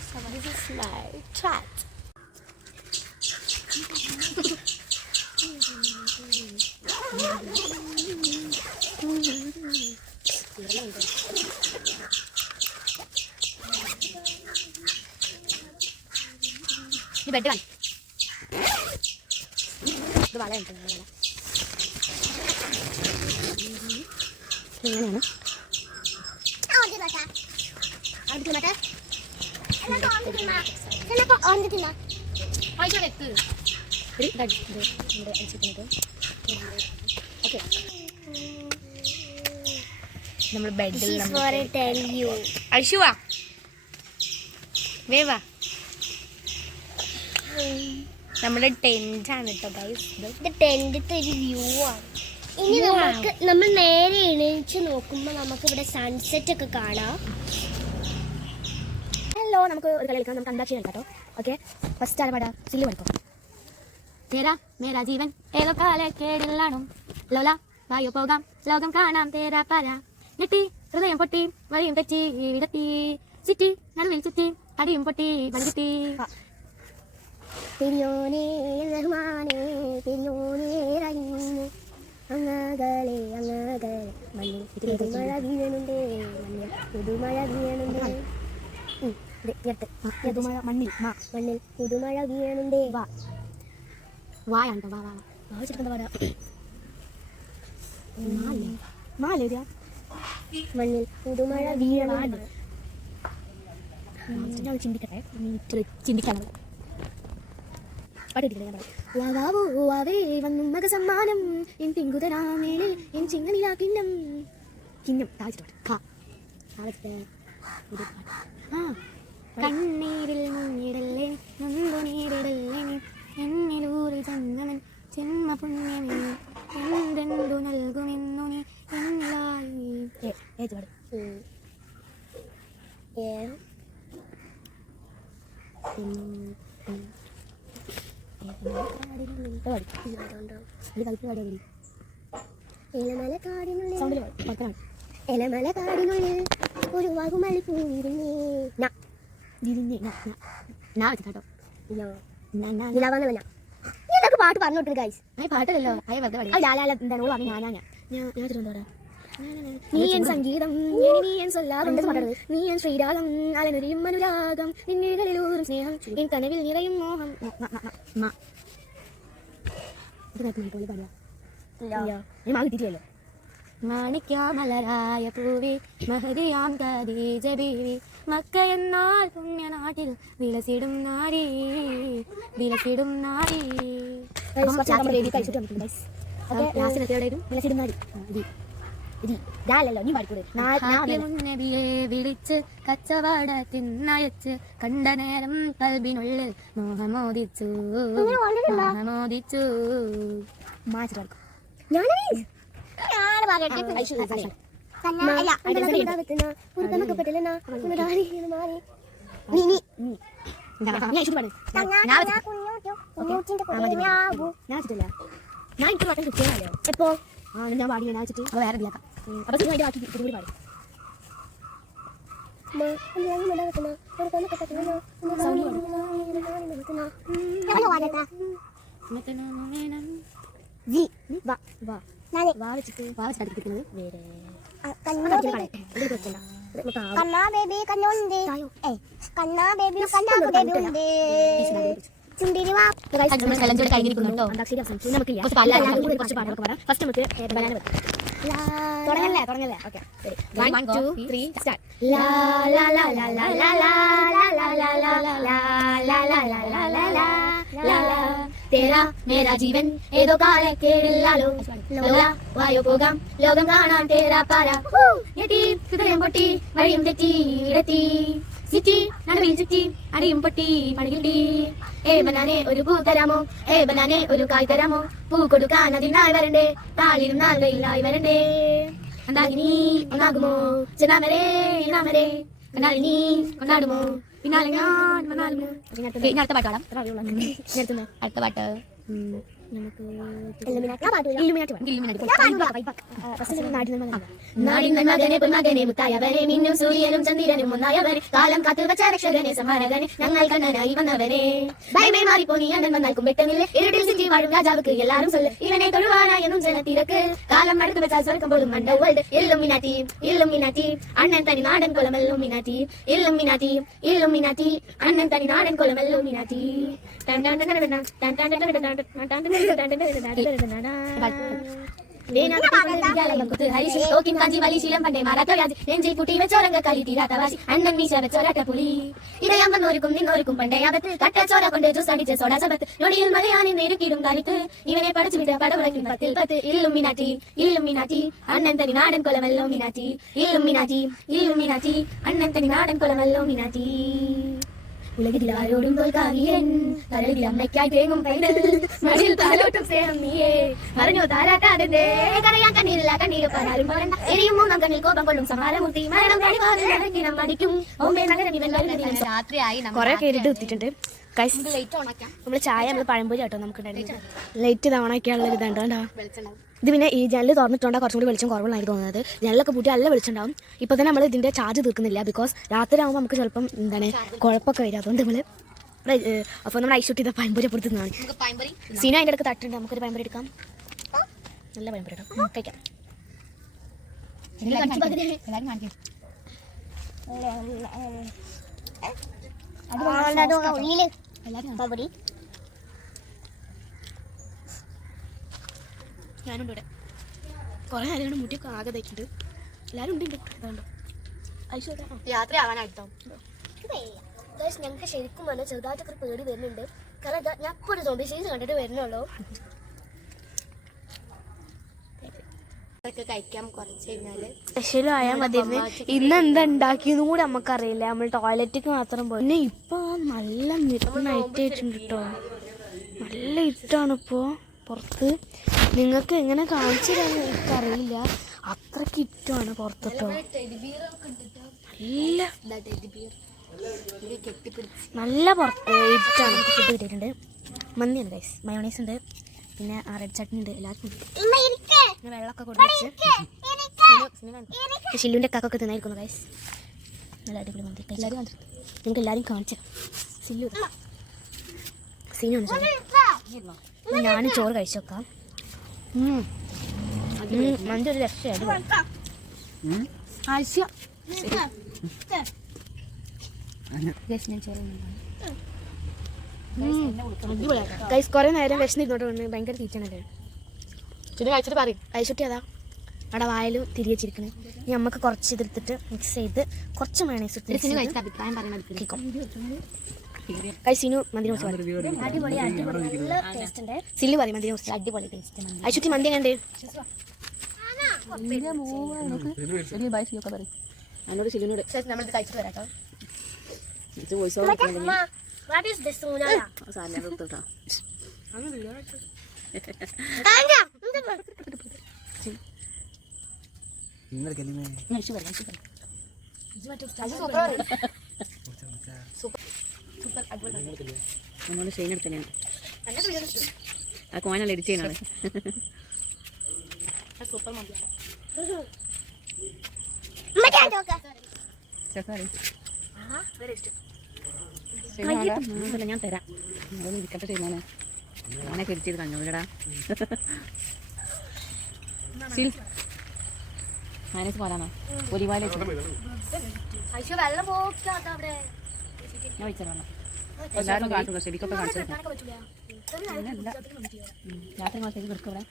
This is my chat. Ini bed kan? Itu wala yang wala. Ini mana? Oh, di mana? Ada di mana? Kenapa on di mana? Kenapa on di mana? Ayo lihat tu. Beri dah answer itu. Okay. Nama bed. This is what I tell you. Aishwa. Weva. നമ്മുടെ ടെന്റാണ് കേട്ടോ guys. ഇത് ടെന്റത്തെ ഒരു view ആണ്. ഇനി നമ്മൾ നേരെ എണീച്ച് നോക്കുമ്പോൾ നമുക്ക് ഇവിടെ സൺസെറ്റ് ഒക്കെ കാണാം. ഹലോ, നമുക്ക് ഒരു കളി കളിക്കാം. നമുക്ക് അന്താക്ഷരി കളിക്കാം കേട്ടോ. ഓക്കെ, ഫസ്റ്റ് ആരെ പാടാ? സില്ലി പഠിക്കോ. തേരാ മേരാ ജീവൻ ഏതോ കാലക്കേടിലാണോ, ലോല വായോ പോകാം ലോകം കാണാം തേരാ പാര, ഞെട്ടി ഹൃദയം പൊട്ടി വഴിയും തെറ്റി വിടത്തി, ചുറ്റി നടുവിൽ ചുറ്റി അടിയും പൊട്ടി വലുകിട്ടി. പെരിയോനേ റഹ്മാനേ പെരിയോനേ റഹീമേ, അങ്ങകലെ അങ്ങകലെ മണ്ണിൽ പുതുമഴ വീഴുന്നുണ്ട്, മണ്ണിൽ പുതുമഴ വീഴുന്നുണ്ട്. മണ്ണിൽ മണ്ണിൽ പുതുമഴ വീഴുന്നുണ്ട്. വാ വായാണ്ടോ, വാ വാ വാ വെച്ചിട്ട് പാടാ. മാല മണ്ണിൽ പുതുമഴ വീഴുന്നുണ്ട്. ചിന്തിക്കട്ടെ, ചിന്തിക്കണം. സമ്മാനം എൻ പിങ്കുതരാമേലെ എൻ ചിങ്ങനിലാ കിണ്ണം കിണ്ണം കണ്ണീരിൽ മുങ്ങിടല്ലേ നന്ദു നേരിടല്ലേ എന്നിലൂറി ചന്ദനൻ ജന്മ പുണ്യമേ എന്തെന്തു നൽകുമെന്നു നീ എന്നായി. എലമലക്കാടിനുള്ളിൽ ഒരു വകുമലി പൂവിരിഞ്ഞേ പാട്ട് പറഞ്ഞോട്ട് ഗൈസ്. പാട്ടല്ലോ നീ എൻ സംഗീതം നീ എൻ സൊല്ലാകം നീ എൻ ശ്രീരാഗം അലനൊരിയും അനുരാഗം നിന്നികളിലൂറും സ്നേഹം എൻ കനവിൽ നിറയും മോഹം. കിട്ടിയില്ലല്ലോ. മാണിക്യാമലരായ പൂവി മഹദിയാം ഖദീജ ബീവി, മക്ക എന്നാൽ പുണ്യനാട്ടിൽ വിലസിടും നാരി വിലസിടും നാരി. നബിയെ വിളിച്ച് കച്ചവടത്തിനയച്ച് കണ്ട നേരം കൽബിനുള്ളിൽ മോഹമോദിച്ചു മോഹമോദിച്ചു. എപ്പോ ഞാൻ പാടി വെച്ചിട്ട് അത് വേറെ ഇല്ലാക്കാം. അപ്പൊ സിനിമ ബാക്കി കൂടി പാടും. കഴിഞ്ഞിരിക്കുന്നുണ്ടോ? ഫസ്റ്റ് നമുക്ക് തുടങ്ങല്ലേ തുടങ്ങല്ലേ. Okay, 1 2 3 start. ലാ ലാ ലാ ലാ ലാ ലാ ലാ ലാ ലാ ലാ ലാ ലാ ലാ ലാ ലാ ലാ തേരാ മേരാ ജീവൻ ഏതോ കാലക്കേടില്ലാലോ, ലോല വായോ പോകാം ലോകം കാണാൻ തേരാ പാര, ഞെട്ടി ഹൃദയം പൊട്ടി വഴിയും തെറ്റി ഇടത്തി, ചുറ്റി നടുവിൽ ചുറ്റി അടിയും പൊട്ടി പണികിട്ടി. ബനാനെ ഒരു പൂ തരാമോ, ബനാനെ ഒരു കായ് തരാമോ, പൂ കൊടുക്കാൻ അതിനായി വരണ്ടേ, താളിരുന്നാൽ വെയിലായി വരണ്ടേ, എന്താകിനി ഒന്നാകുമോ ചെന്നാമരേ നാമരേ, കണ്ടാലിനി കൊണ്ടാടുമോ പിന്നാലെ ഞാൻ വന്നാലുമോ. അടുത്ത പാട്ട് പാടാം. അടുത്ത പാട്ട് നമുക്ക് നാടിൻ മകനെ പൊന്മകനെ മുത്തായവരെ മിന്നും സൂര്യനും ചന്ദ്രനും ഒന്നായവരെ കാലം കാത്തു വച്ച രക്ഷകനെ സമാരകനെ ഞങ്ങൾ കണ്ണനായി വന്നവരെ ഭയമേ മാറിപ്പോ നീ അണ്ണൻ വന്നാൽക്കും വെട്ടമില്ല ഇരുട്ടിൽ സിറ്റി വാഴും രാജാവുക്ക് എല്ലാരും ചൊല്ല് ഇവനെ തൊഴുവാനായെന്നും ജനത്തിരക്ക് കാലം അടുത്ത് വെച്ചാൽ സ്വർക്കം പോലും മണ്ട വേൾഡ് ഇല്ലുമിനാറ്റി അണ്ണൻ തനി നാടൻ കൊലമെല്ലും മിനാറ്റി ഇല്ലുമിനാറ്റി അണ്ണൻ തനി നാടൻ കൊലമെല്ലും മിനാറ്റി അണ്ണൻ മീശ വെച്ചോരട്ട പുലി ഇതയം വന്നോർക്കും നിന്നോർക്കും പണ്ടേ ആപത്ത് കട്ടച്ചോര കൊണ്ട് ജ്യൂസ് അടിച്ച് സോഡ സബത്ത് ഞൊടിയിൽ മലയാനി നേരുക്കിടും കരുത്ത് ഇവനെ പടച്ചു വിട്ട പടമുളയ്ക്കും 10 ഇല്ലുമിനാറ്റി അണ്ണൻ തനി നാടൻ കൊലമല്ലോ മിനാറ്റി ഇല്ലുമിനാറ്റി അണ്ണൻ തനി നാടൻ കൊലമല്ലോ മിനാറ്റി ഉലകിൽ ആരോടും തോൽക്കാകിയൻ കരളിൽ അമ്മയ്ക്കായി തേങ്ങും പൈതൽ മടിയിൽ താലോട്ടും സ്നേഹം നീയേ മറിഞ്ഞോ താരാട്ടാതെ കരയാൻ കണ്ണീരില്ല കണ്ണീര് പരാരും പോരണ്ട എരിയും മൂന്നാം കണ്ണിൽ കോപം കൊള്ളും സമാരമൂർത്തി മരണം കടിവാതിലും മടിക്കും ഓമ്പേ നഗരം ഇവൻ രാത്രിയായി കുറെ കേട്ടിട്ട് കുത്തിയിട്ടുണ്ട് നമ്മള് ചായ നമ്മള് പഴംപൊരി കേട്ടോ നമുക്ക് ലൈറ്റ് തവണയൊക്കെയുള്ള ഇതുണ്ടോ ഇത് പിന്നെ ഈ ജനൽ തുറന്നിട്ടുണ്ടെങ്കിൽ കുറച്ചും കൂടി വെളിച്ചം കുറവുള്ളതായി തോന്നുന്നത് ജനലൊക്കെ പൂട്ടി നല്ല വെളിച്ചുണ്ടാവും ഇപ്പോൾ തന്നെ നമ്മൾ ഇതിൻ്റെ ചാർജ് തീർക്കുന്നില്ല ബിക്കോസ് രാത്രി ആകുമ്പോൾ നമുക്ക് ചിലപ്പം എന്താണ് കുഴപ്പമൊക്കെ വരും അതുകൊണ്ട് നമ്മൾ അപ്പോൾ നമ്മൾ ഐശ്വട്ടി ചെയ്ത പഴംപൊരി അപ്പുറത്തുനിന്നാണ് സീന അതിൻ്റെ അടുത്ത് തട്ടുണ്ട് നമുക്കൊരു പഴംപൊരി എടുക്കാം നല്ല പഴംപൊരി ഇടാം കഴിക്കാം ഞാനുണ്ട് ഇവിടെ കുറേ നേരം മുടിയൊക്കെ ആകെ തയ്ക്കുന്നുണ്ട് എല്ലാവരും ഉണ്ട് അതുകൊണ്ട് രാത്രി ആവാനായിട്ടോ ഞങ്ങൾക്ക് ശരിക്കും പറഞ്ഞാൽ ചെറുതായിട്ടൊക്കെ പേടി വരുന്നുണ്ട് കാരണം ഞാൻ ഇപ്പോൾ ഒരു സോംബി സീരീസ് കണ്ടിട്ട് വരുന്നുള്ളൂ കഴിക്കാം കുറച്ച് കഴിഞ്ഞാൽ സ്പെഷ്യലും ആയാൽ മതിയെന്ന് ഇന്ന് എന്താ ഉണ്ടാക്കിയെന്നും കൂടി നമുക്കറിയില്ല നമ്മൾ ടോയ്ലറ്റിക്ക് മാത്രം പോയി പിന്നെ ഇപ്പോൾ നല്ല നൈറ്റ് ആയിട്ടുണ്ട് കേട്ടോ നല്ല ഇട്ടാണ് ഇപ്പോൾ പുറത്ത് നിങ്ങൾക്ക് എങ്ങനെ കാണിച്ചു തരാൻ എനിക്കറിയില്ല അത്രയ്ക്ക് ഇട്ടാണ് പുറത്തിട്ടോ നല്ല പുറത്ത് ഇട്ടാണ് ഫുഡ് കിട്ടിയിട്ടുണ്ട് മന്തിയുണ്ട് ഗൈസ് മയോണൈസ് ഉണ്ട് പിന്നെ റെഡ് ചട്നി ഉണ്ട് എല്ലാവർക്കും പിന്നെ വെള്ളമൊക്കെ കൊടുത്ത് ഷില്ലുവിൻ്റെ കാക്കൊക്കെ തിന്നായിരിക്കുന്നു ഗൈസ് നല്ല അടിപൊളി മന്തി എല്ലാവരും നിങ്ങൾക്ക് എല്ലാവരും കാണിച്ചു സില്ലു സീനു ഞാൻ ചോറ് കഴിച്ചു നോക്കാം മന്തി ഒരു രക്ഷയാണ് കുറെ നേരം വിശന്നിരുന്നോട്ട് ഭയങ്കര തീറ്റണല്ലേ കഴിച്ചിട്ട് പറയും കഴിച്ചിട്ട് അതാ അവിടെ വായലും തിരിച്ചിരിക്കണേ ഇനി നമുക്ക് കുറച്ച് ഇതെടുത്തിട്ട് മിക്സ് ചെയ്ത് കുറച്ച് മയോണൈസ് അഭിപ്രായം സിനു മന്തിനെ കുറിച്ച് അടിപൊളി നല്ല ടേസ്റ്റ് ഉണ്ട് സില്ലു പറയും മന്തിനെ കുറിച്ച് അടിപൊളി ടേസ്റ്റ് ഐശുട്ടി മന്തി എങ്ങനെ എന്നോട് സില്ലിനോട് നമ്മൾ കഴിച്ചിട്ട് വരാട്ടോ ഒന്നുകൊണ്ട് ഷെയിൻ എടുത്തന്നെയാണ് ആ കോയിനെല്ലാം എഡിറ്റ് ചെയ്യണാണ് ഞാൻ തരാം അതൊന്നും ഇരിക്കട്ടെ ചെയ്യുന്നതാണ് അങ്ങനെയൊക്കെ എഡിറ്റ് ചെയ്ത് കഞ്ഞോടാ മാനസ് പോലാണോ ഒരുപാട് ഞാൻ വെച്ചാൽ എല്ലാവരും കാട്ടുക ശരിക്കൊക്കെ കാണിച്ചു രാത്രി മാസത്തേക്ക് കിടക്കും ഇവിടെ